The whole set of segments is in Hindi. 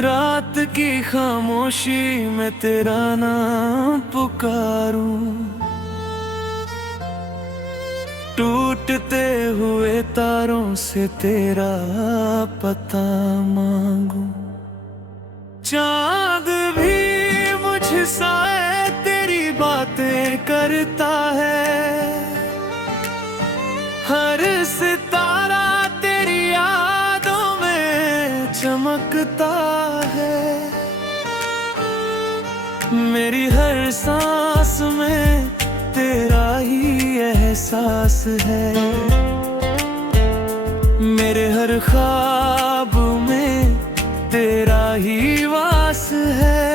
रात की खामोशी में तेरा नाम पुकारूं, टूटते हुए तारों से तेरा पता मांगूं। चांद भी मुझसा तेरी बातें करता है, हर सितारा तेरी यादों में चमकता है। मेरी हर सांस में तेरा ही एहसास है, मेरे हर ख्वाब में तेरा ही वास है।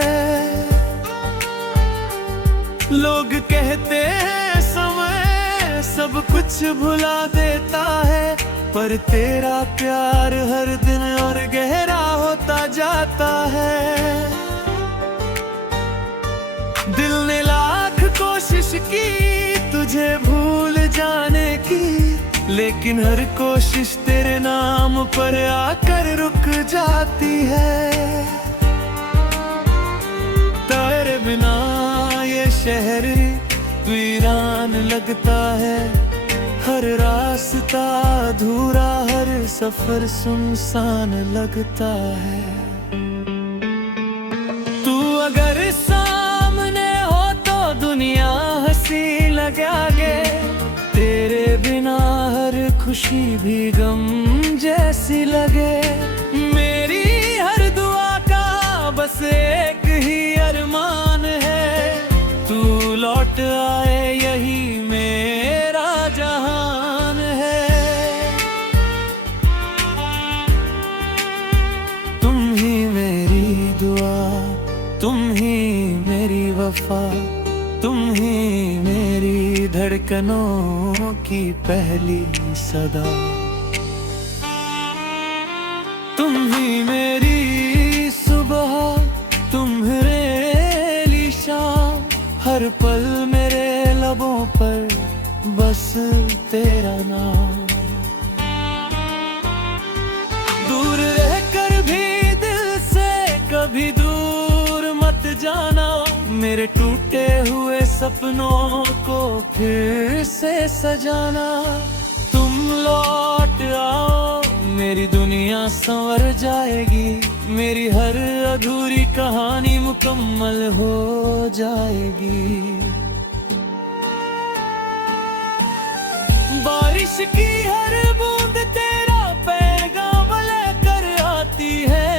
लोग कहते हैं समय सब कुछ भुला देता है, पर तेरा प्यार हर दिन और गहरा होता जाता है। दिल ने लाख कोशिश की तुझे भूल जाने की, लेकिन हर कोशिश तेरे नाम पर आकर रुक जाती है। तेरे बिना ये शहर वीरान लगता है, हर रास्ता अधूरा, हर सफर सुनसान लगता है। तू अगर सामने हो तो दुनिया हंसी लगे, तेरे बिना हर खुशी भी गम जैसी लगे। मेरी हर दुआ का बस एक ही अरमान है, तू लौट आए यही मेरा जहान है। तुम ही मेरी दुआ, तुम ही मेरी वफा, तुम ही मेरी धड़कनों की पहली सदा। तुम ही मेरी सुबह, तुम्हारी शाम, हर पल मेरे लबों पर बस तेरा नाम। दूर रहकर भी दिल से कभी दूर मत जाना, मेरे टूटे हुए सपनों को फिर से सजाना। तुम लौट आओ, मेरी दुनिया संवर जाएगी, मेरी हर अधूरी कहानी मुकम्मल हो जाएगी। बारिश की हर बूंद तेरा पैगाम लेकर आती है,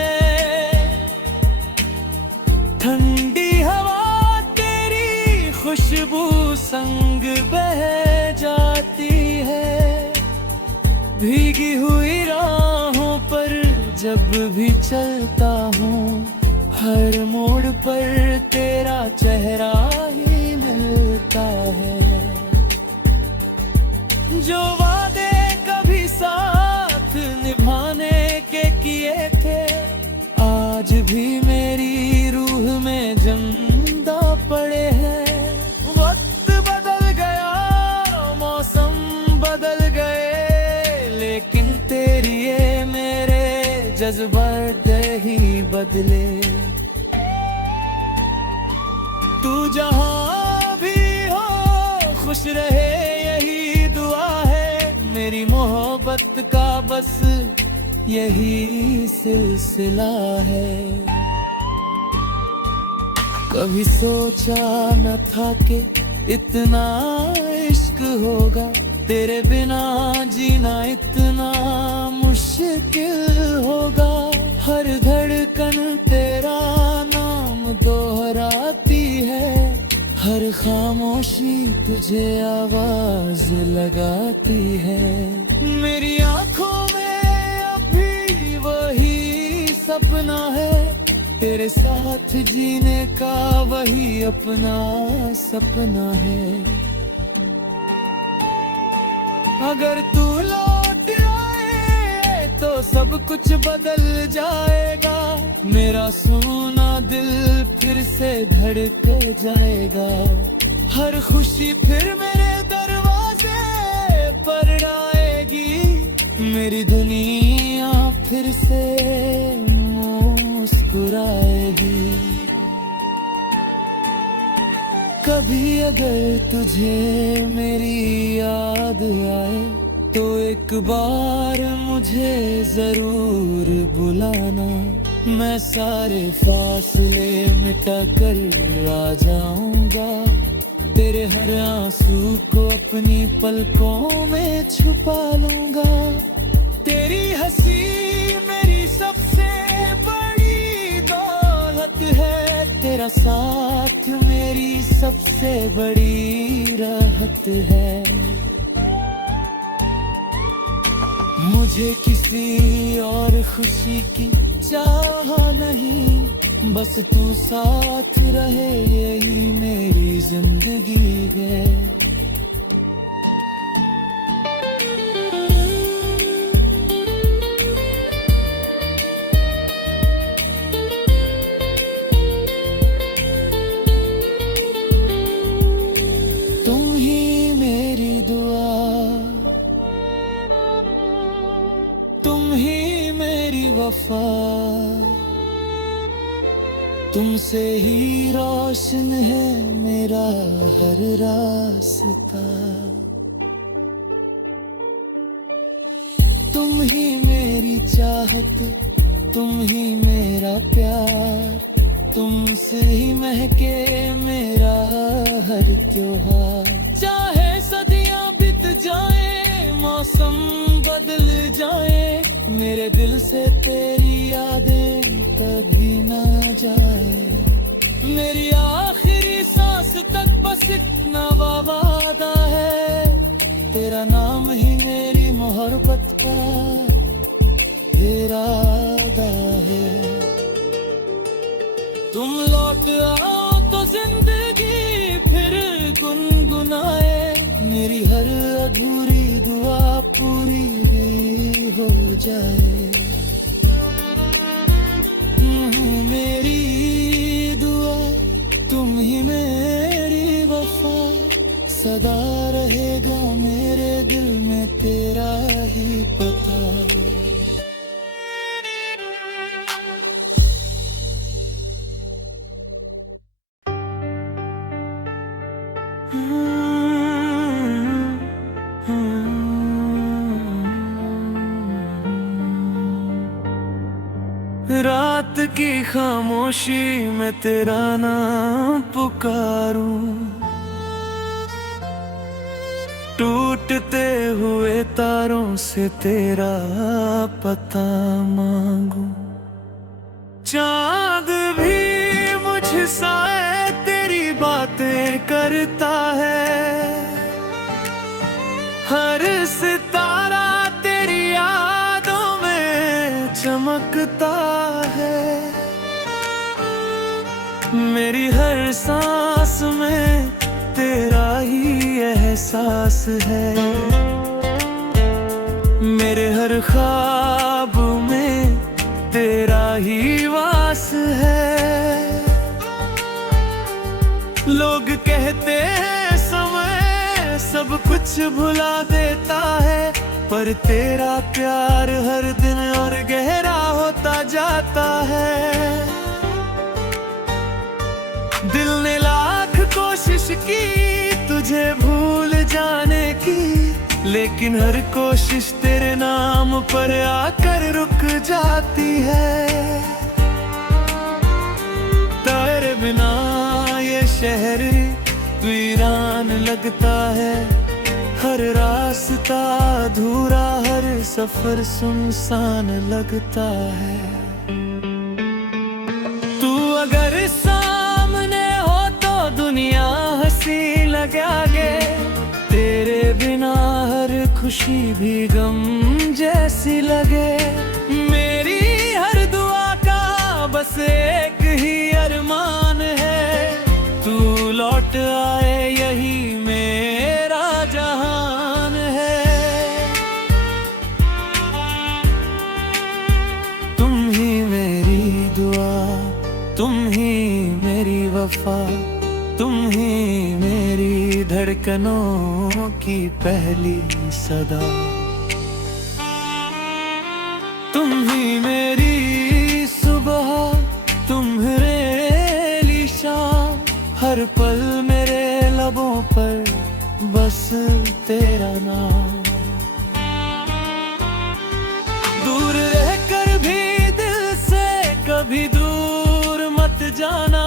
ठंडी हवा तेरी खुशबू संग बह जाती है। भीगी हुई राहों पर जब भी चलता हूँ, हर मोड़ पर तेरा चेहरा ही मिलता है। जो वादे कभी साथ निभाने के किए थे, आज भी मेरी रूह में जिंदा पड़े हैं। वक्त बदल गया, मौसम बदल गए, लेकिन तेरी ये मेरे जज्बात ही बदले। तू जहाँ भी हो खुश रहे यही दुआ है, मेरी मोहब्बत का बस यही सिलसिला है। कभी सोचा न था कि इतना इश्क होगा, तेरे बिना जीना इतना मुश्किल होगा। हर धड़कन तेरा नाम दोहराती है, हर खामोशी तुझे आवाज लगाती है। मेरी आंखों में अभी वही सपना है, तेरे साथ जीने का वही अपना सपना है। अगर तू लौट आए तो सब कुछ बदल जाएगा, मेरा सोना दिल फिर से धड़क जाएगा। हर खुशी फिर मेरे दरवाजे पर आएगी, मेरी दुनिया फिर से मुस्कुराएगी। कभी अगर तुझे मेरी याद आए तो एक बार मुझे जरूर बुलाना, मैं सारे फासले मिटा कर आ जाऊंगा, तेरे हर आंसू को अपनी पलकों में छुपा लूंगा। तेरी हंसी मेरी सबसे बड़ी दौलत है, तेरा साथ मेरी सबसे बड़ी राहत है। मुझे किसी और खुशी की चाह नहीं, बस तू साथ रहे यही मेरी जिंदगी है। तुम ही मेरी दुआ, तुम ही मेरी वफा, तुमसे ही रोशन है मेरा हर रास्ता। तुम ही मेरी चाहत, तुम ही मेरा प्यार, तुमसे ही महके मेरा हर त्योहार। चाहे सदियां बीत जाए, मौसम बदल जाए, मेरे दिल से तेरी यादें कभी ना जाए। मेरी आखिरी सांस तक बस इतना वादा है, तेरा नाम ही मेरी मोहब्बत का इरादा है। तुम लौट आओ तो जिंदगी फिर गुनगुनाए, मेरी हर अधूरी दुआ पूरी भी हो जाए। मेरी दुआ, तुम ही मेरी वफा, सदा रहेगा मेरे दिल में तेरा ही पता। रात की खामोशी में तेरा नाम पुकारूं, टूटते हुए तारों से तेरा पता मांगूं। चांद भी मुझसा तेरी बातें करता है, हर सितारा तेरी यादों में चमकता है। मेरी हर सांस में तेरा ही एहसास है, मेरे हर ख्वाब में तेरा ही वास है। लोग कहते हैं समय सब कुछ भुला देता है, पर तेरा प्यार हर दिन और गहरा होता जाता है। दिल ने लाख कोशिश की तुझे भूल जाने की, लेकिन हर कोशिश तेरे नाम पर आकर रुक जाती है। तेरे बिना ये शहर वीरान लगता है, हर रास्ता अधूरा, हर सफर सुनसान लगता है। तू अगर सामने हो तो दुनिया हंसी लगे, तेरे बिना हर खुशी भी गम जैसी लगे। मेरी हर दुआ का बस एक ही अरमान है, तू लौट आए यही मेरा जहान है। तुम ही मेरी दुआ, तुम ही मेरी वफा, तुम ही मेरी धड़कनों की पहली सदा। तुम ही मेरी सुबह, तुम्हारे शाम, हर पल मेरे लबों पर बस तेरा नाम। दूर रहकर भी दिल से कभी दूर मत जाना,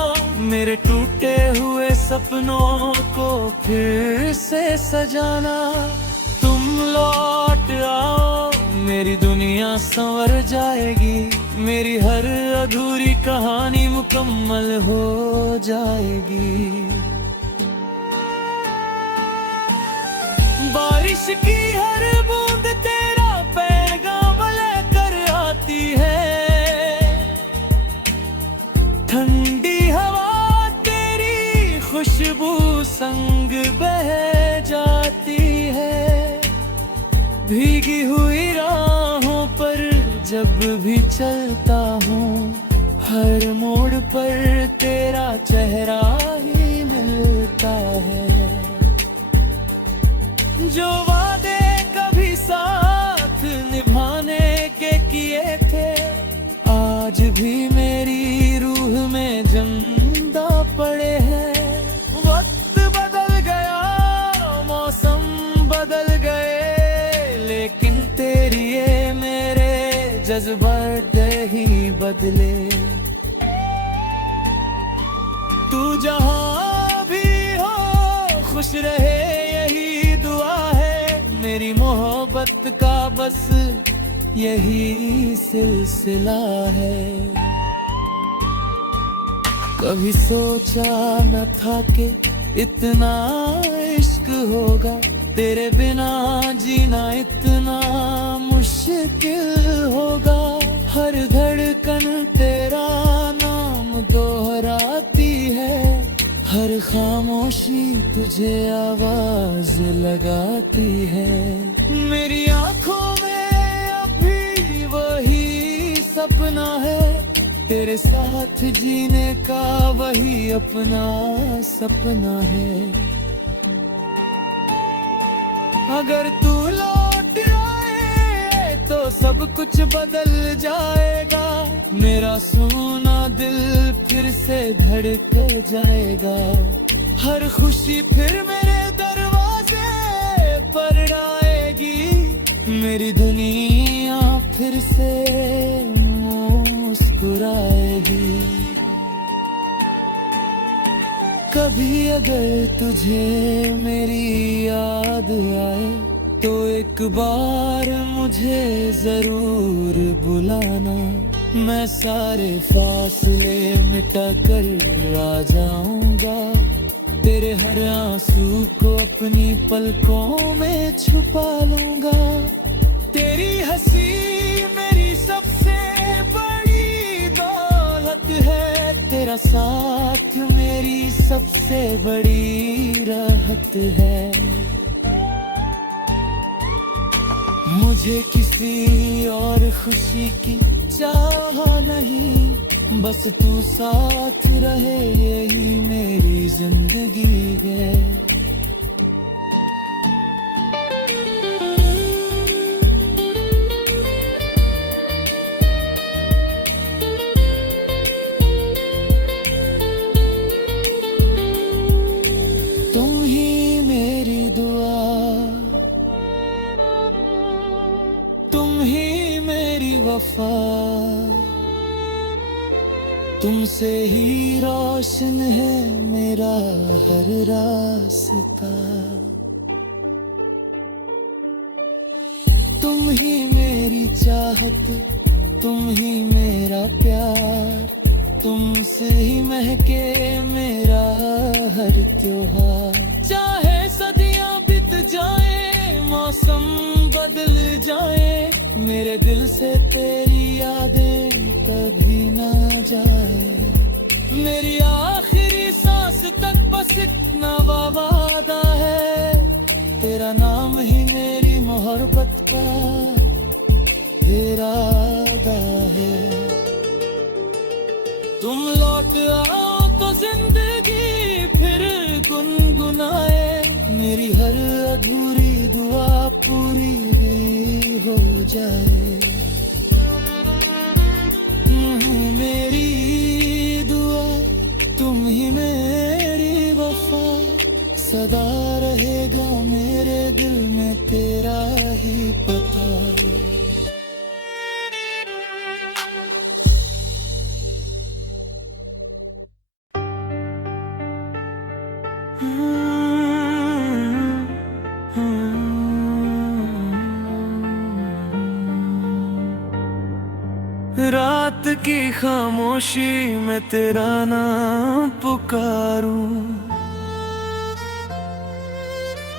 मेरे टूटे हुए सपनों को फिर से सजाना। तुम लौट आओ, मेरी दुनिया संवर जाएगी, मेरी हर अधूरी कहानी मुकम्मल हो जाएगी। बारिश की हर बूंद तेरा पैगाम लेकर आती है, ठंडी हवा तेरी खुशबू संग बह जाती है। भीगी हुई राहों पर जब भी चलता हूँ, हर मोड़ पर तेरा चेहरा ही मिलता है। जो वादे कभी साथ निभाने के किए थे, आज भी मेरी रूह में जिंदा पड़े हैं। वक्त बदल गया, मौसम बदल गए, लेकिन तेरी ये मेरे जज्बात ही बदले। तू जहाँ भी हो खुश रहे, यही दुआ है मेरी मोहब्बत का, बस यही सिलसिला है। कभी सोचा न था कि इतना इश्क होगा, तेरे बिना जीना इतना मुश्किल होगा। हर धड़कन तेरा नाम दोहराती है, हर खामोशी तुझे आवाज लगाती है। मेरी आंखों में अभी वही सपना है, तेरे साथ जीने का वही अपना सपना है। अगर तू लौट आए तो सब कुछ बदल जाएगा, मेरा सोना दिल फिर से धड़क जाएगा। हर खुशी फिर मेरे दरवाजे पर आएगी, मेरी दुनिया फिर से मुस्कुराएगी। कभी अगर तुझे मेरी याद आए तो एक बार मुझे जरूर बुलाना, मैं सारे फासले मिटा कर आ जाऊंगा। तेरे हर आंसू को अपनी पलकों में छुपा लूंगा। तेरी हंसी मेरी सबसे बड़ी दौलत है, तेरा साथ मेरी सबसे बड़ी राहत है। मुझे किसी और खुशी की चाह नहीं, बस तू साथ रहे यही मेरी जिंदगी है। तुम ही मेरी दुआ, तुम ही मेरी वफा, तुमसे ही रोशन है मेरा हर रास्ता। तुम ही मेरी चाहत, तुम ही मेरा प्यार, तुमसे ही महके मेरा हर त्योहार। चाहे सदियां बीत जाए, मौसम बदल जाए, मेरे दिल से तेरी यादें कभी ना जाए। मेरी आखिरी सांस तक बस इतना वादा है, तेरा नाम ही मेरी मोहब्बत का इरादा है। तुम लौट आओ तो जिंदगी फिर गुनगुनाए, मेरी हर अधूरी दुआ पूरी भी हो जाए। मेरी दुआ तुम ही मेरी वफा, सदा रहेगा मेरे दिल में तेरा ही पता। रात की खामोशी में तेरा नाम पुकारूं,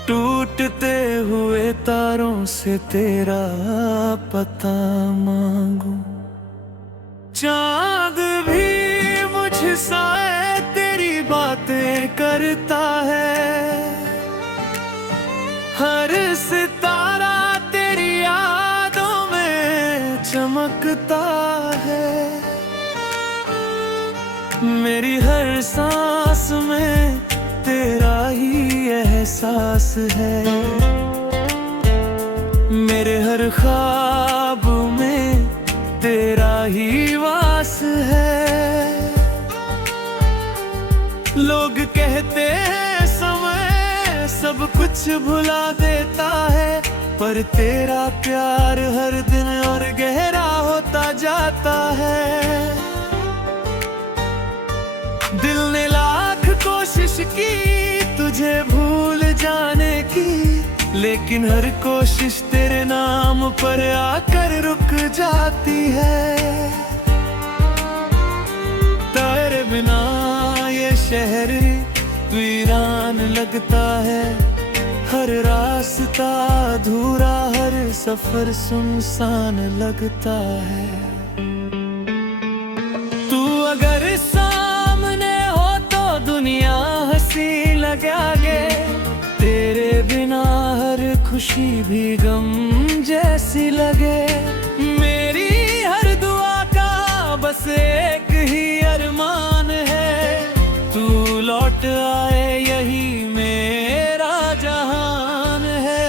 टूटते हुए तारों से तेरा पता मांगूं। चांद भी मुझसा तेरी बातें करता है, हर सितारा तेरी यादों में चमकता है। मेरी हर सांस में तेरा ही एहसास है, मेरे हर ख्वाब में तेरा ही वास है। लोग कहते हैं समय सब कुछ भुला देता है, पर तेरा प्यार हर दिन और गहरा होता जाता है। दिल ने लाख कोशिश की तुझे भूल जाने की, लेकिन हर कोशिश तेरे नाम पर आकर रुक जाती है। तेरे बिना ये शहर वीरान लगता है, हर रास्ता अधूरा, हर सफर सुनसान लगता है। तू अगर सामने हो तो दुनिया हंसी लगे, तेरे बिना हर खुशी भी गम जैसी लगे। मेरी हर दुआ का बस एक ही अरमान है, तू लौट आए यही मेरा जहान है।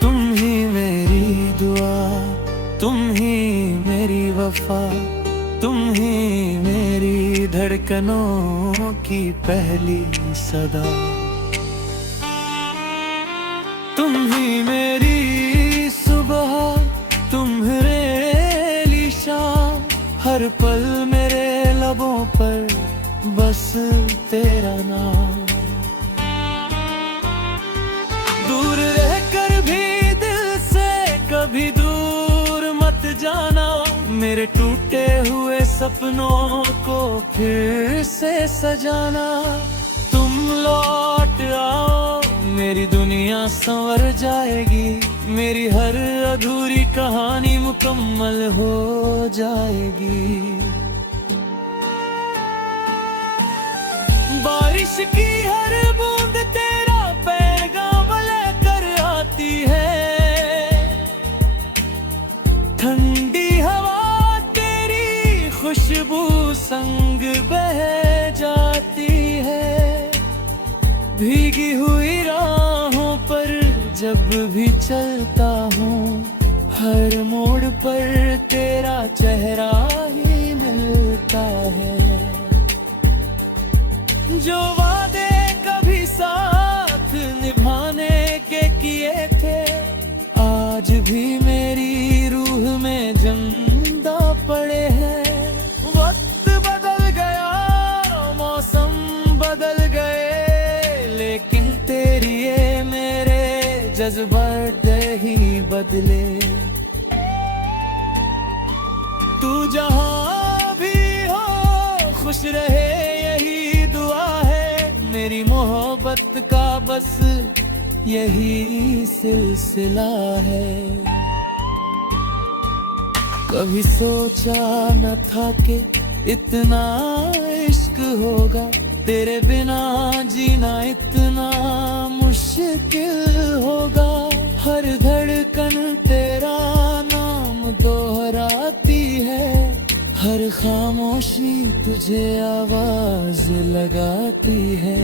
तुम ही मेरी दुआ, तुम ही मेरी वफा, तुम ही मेरी धड़कनों की पहली सदा। तुम ही मेरी सुबह, तुम्हारी शाम, हर पल मेरे लबों पर बस तेरा नाम। दूर रहकर भी दिल से कभी दूर मत जाना, मेरे टूटे हुए सपनों को फिर से सजाना। तुम लौट आओ मेरी दुनिया संवर जाएगी, मेरी हर अधूरी कहानी मुकम्मल हो जाएगी। बारिश की हर बूंद तेरा पैगाम लेकर आती है, ठंडी हवा तेरी खुशबू संग बह जाती है। भीगी हुई राहों पर जब भी चलता हूँ, हर मोड़ पर तेरा चेहरा ही मिलता है। जो वादे कभी साथ निभाने के किए थे, आज भी मेरी रूह में जिंदा पड़े हैं। वक्त बदल गया, मौसम बदल गए, लेकिन तेरी ये मेरे जज्बात ही बदले। तू जहाँ भी हो खुश रहे यही दुआ है, मेरी मोहब्बत का बस यही सिलसिला है। कभी सोचा न था कि इतना इश्क होगा, तेरे बिना जीना इतना मुश्किल होगा। हर धड़कन तेरा नाम दोहराती है, हर खामोशी तुझे आवाज लगाती है।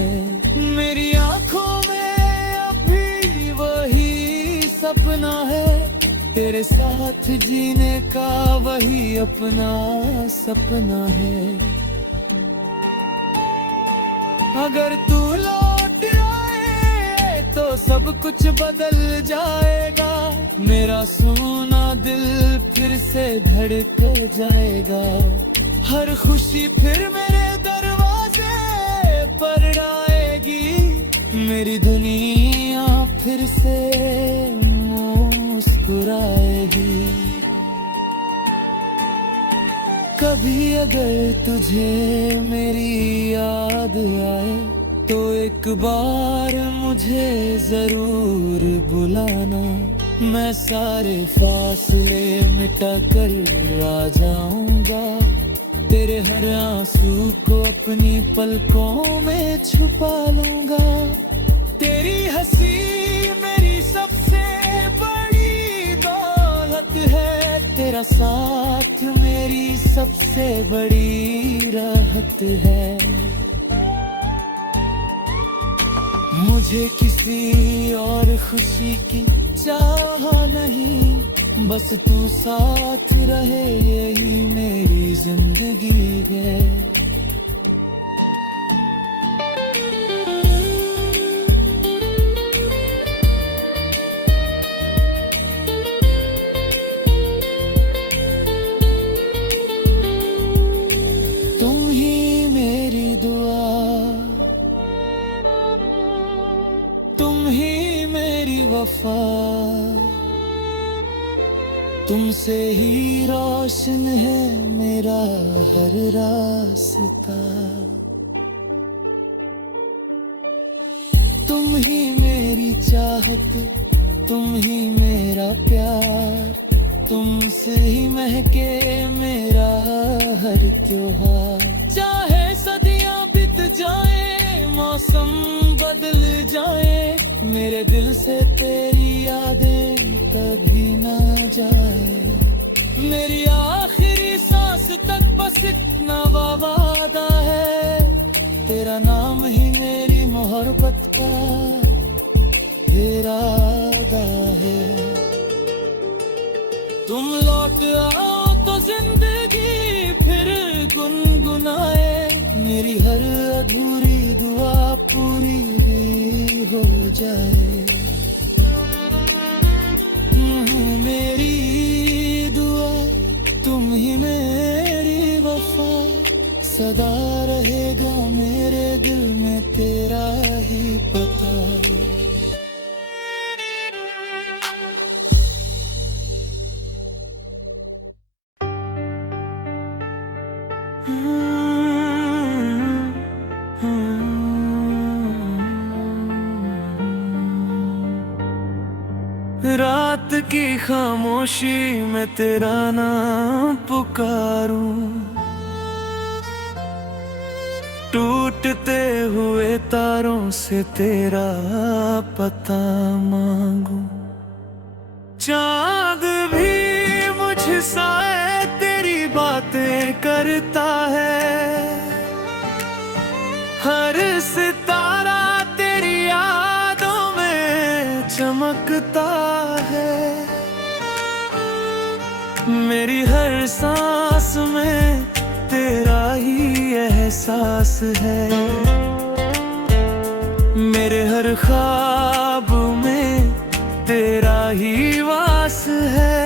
मेरी आंखों में अभी वही सपना है, तेरे साथ जीने का वही अपना सपना है। अगर तू लौट आए तो सब कुछ बदल जाएगा, मेरा सोना दिल फिर से धड़क जाएगा। हर खुशी फिर मेरे दरवाजे पर आएगी, मेरी दुनिया फिर से मुस्कुराएगी। कभी अगर तुझे मेरी याद आए तो एक बार मुझे जरूर बुलाना, मैं सारे फासले मिटा कर आ जाऊंगा। तेरे हर आंसू को अपनी पलकों में छुपा लूंगा। तेरी हंसी मेरी सबसे बड़ी दौलत है, तेरा साथ मेरी सबसे बड़ी राहत है। मुझे किसी और खुशी की चाह नहीं, बस तू साथ रहे यही मेरी जिंदगी है। तुम ही मेरी दुआ, तुम ही मेरी वफा, तुमसे ही रोशन है मेरा हर रास्ता। तुम ही मेरी चाहत, तुम ही मेरा प्यार, तुमसे ही महके मेरा हर त्योहार। चाहे सदियां बीत जाए, मौसम बदल जाए, मेरे दिल से तेरी यादें कभी ना जाए। मेरी आखिरी सांस तक बस इतना वादा है, तेरा नाम ही मेरी मोहब्बत का इरादा है। तुम लौट आओ तो जिंदगी फिर गुनगुनाए, मेरी हर अधूरी दुआ पूरी भी हो जाए। मेरी दुआ, तुम ही मेरी वफा, सदा रहेगा मेरे दिल में तेरा ही पता। रात की खामोशी में तेरा नाम पुकारूं, टूटते हुए तारों से तेरा पता मांगूं। चांद भी मुझसा तेरी बातें करता है, हर सितारा तेरी यादों में चमकता है। मेरी हर सांस में तेरा ही एहसास है, मेरे हर ख्वाब में तेरा ही वास है।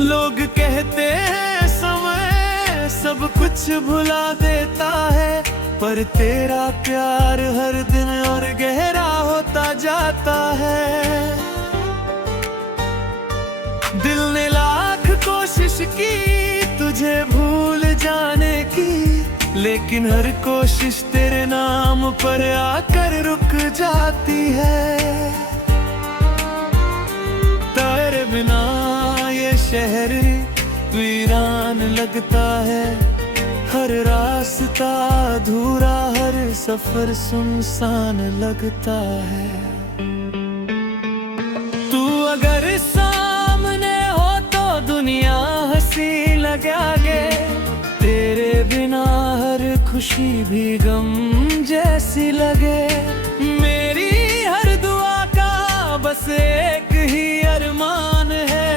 लोग कहते हैं समय सब कुछ भुला देता है, पर तेरा प्यार हर दिन और गहरा होता जाता है। दिल ने लाख कोशिश की तुझे भूल जाने की, लेकिन हर कोशिश तेरे नाम पर आकर रुक जाती है। तेरे बिना ये शहर वीरान लगता है, हर रास्ता अधूरा, हर सफर सुनसान लगता है। तू अगर सामने हो तो दुनिया सी लगे आगे, तेरे बिना हर खुशी भी गम जैसी लगे। मेरी हर दुआ का बस एक ही अरमान है,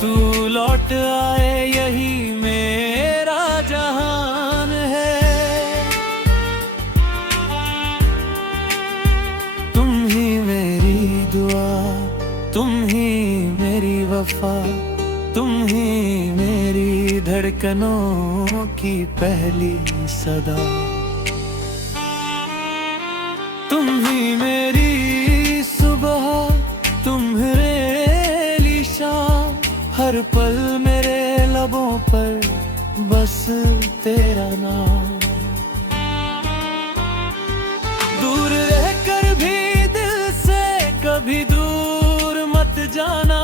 तू लौट आए यही मेरा जहान है। तुम ही मेरी दुआ, तुम ही मेरी वफा, तुम ही मेरी धड़कनों की पहली सदा। तुम ही मेरी सुबह, तुम मेरी शाम, हर पल मेरे लबों पर बस तेरा नाम। दूर रहकर भी दिल से कभी दूर मत जाना,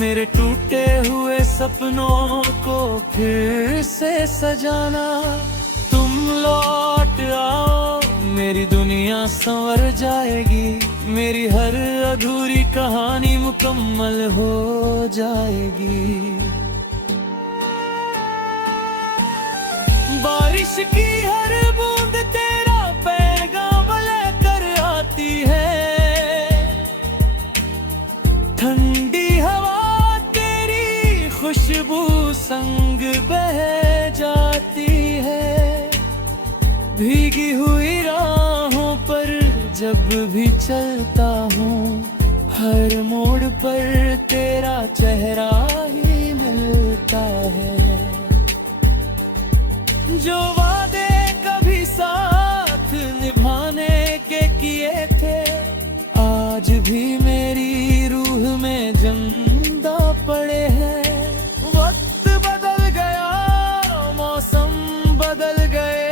मेरे टूटे हुए सपनों को फिर से सजाना। तुम लौट आओ, मेरी दुनिया संवर जाएगी, मेरी हर अधूरी कहानी मुकम्मल हो जाएगी। बारिश की हर बूंद तेरा पैगाम लेकर आती है, ठंडी हवा तेरी खुशबू संग बह जाती है। भीगी हुई राहों पर जब भी चलता हूँ, हर मोड़ पर तेरा चेहरा ही मिलता है। जो वादे कभी साथ निभाने के किए थे, आज भी मेरी रूह में जिंदा पड़े हैं। वक्त बदल गया, मौसम बदल गए,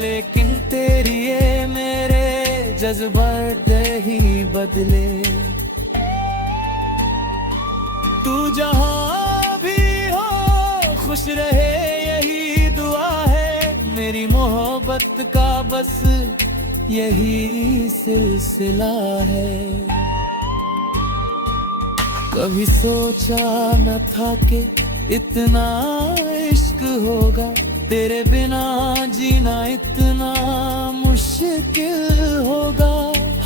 लेकिन तेरी ये मेरे जज्बात ही बदले। तू जहां भी हो खुश रहे यही दुआ है, मेरी मोहब्बत का बस यही सिलसिला है। कभी सोचा न था कि इतना इश्क होगा, तेरे बिना जीना इतना मुश्किल होगा।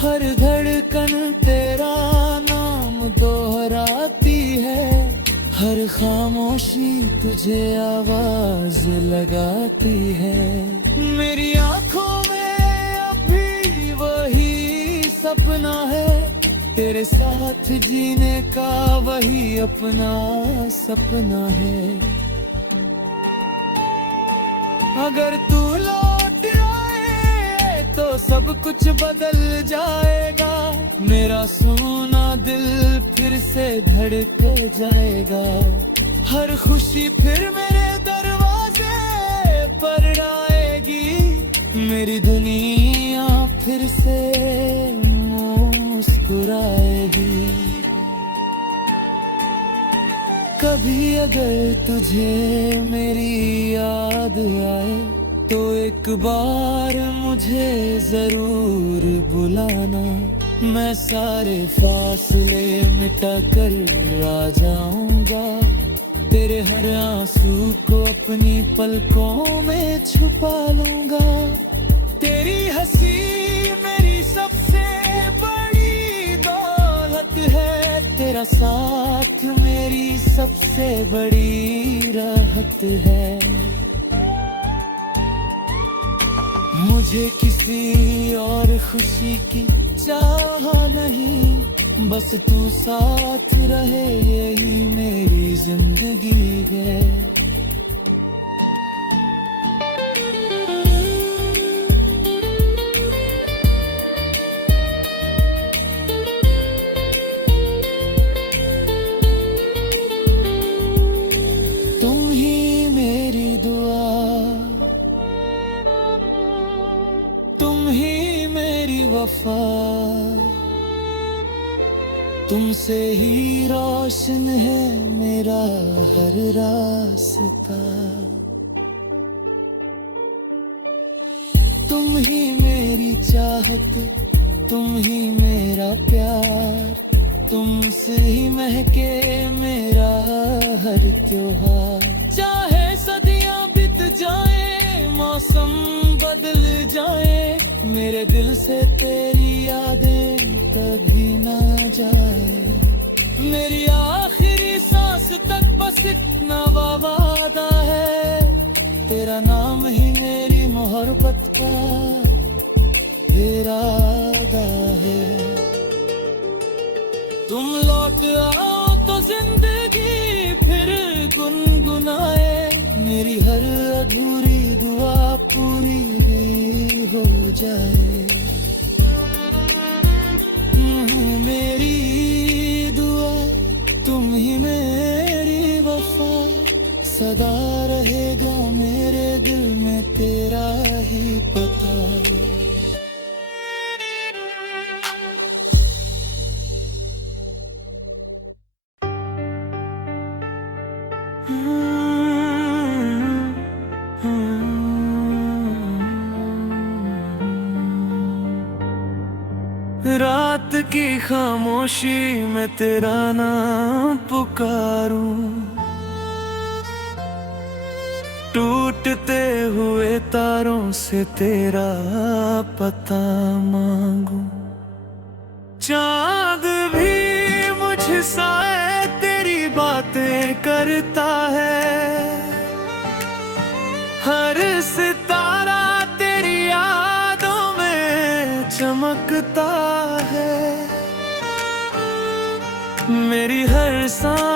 हर धड़कन तेरा नाम दोहराती है, हर खामोशी तुझे आवाज लगाती है। मेरी आंखों में अभी वही सपना है, तेरे साथ जीने का वही अपना सपना है। अगर तू लौट आए तो सब कुछ बदल जाएगा, मेरा सोना दिल फिर से धड़क जाएगा। हर खुशी फिर मेरे दरवाजे पर आएगी, मेरी दुनिया फिर से मुस्कुराएगी। कभी अगर तुझे मेरी याद आए तो एक बार मुझे जरूर बुलाना, मैं सारे फासले मिटा कर आ जाऊंगा। तेरे हर आंसू को अपनी पलकों में छुपा लूंगा। तेरी हंसी मेरी सबसे बड़ी दौलत है, तेरा साथ मेरी सबसे बड़ी राहत है। मुझे किसी और खुशी की चाह नहीं, बस तू साथ रहे यही मेरी जिंदगी है। तुम ही मेरी दुआ, तुम ही मेरी वफा, तुमसे ही रोशन है मेरा हर रास्ता। तुम ही मेरी चाहत, तुम ही मेरा प्यार, तुमसे ही महके मेरा हर त्योहार। चाहे सदियां बीत जाए, मौसम बदल जाए, मेरे दिल से तेरी यादें कभी ना जाए। मेरी आखिरी सांस तक बस इतना वादा है, तेरा नाम ही मेरी मोहब्बत का इरादा है। तुम लौट आओ तो जिंदगी फिर गुनगुनाए, मेरी हर अधूरी दुआ पूरी भी हो जाए। मेरी दुआ तुम ही मेरी वफा, सदा रहेगा मेरे दिल में तेरा ही पता। रात की खामोशी में तेरा नाम पुकारूं, टूटते हुए तारों से तेरा पता मांगूं। चांद भी मुझसा तेरी बातें करता है, हर सितारा तेरी यादों में चमकता है। मेरी हर सांस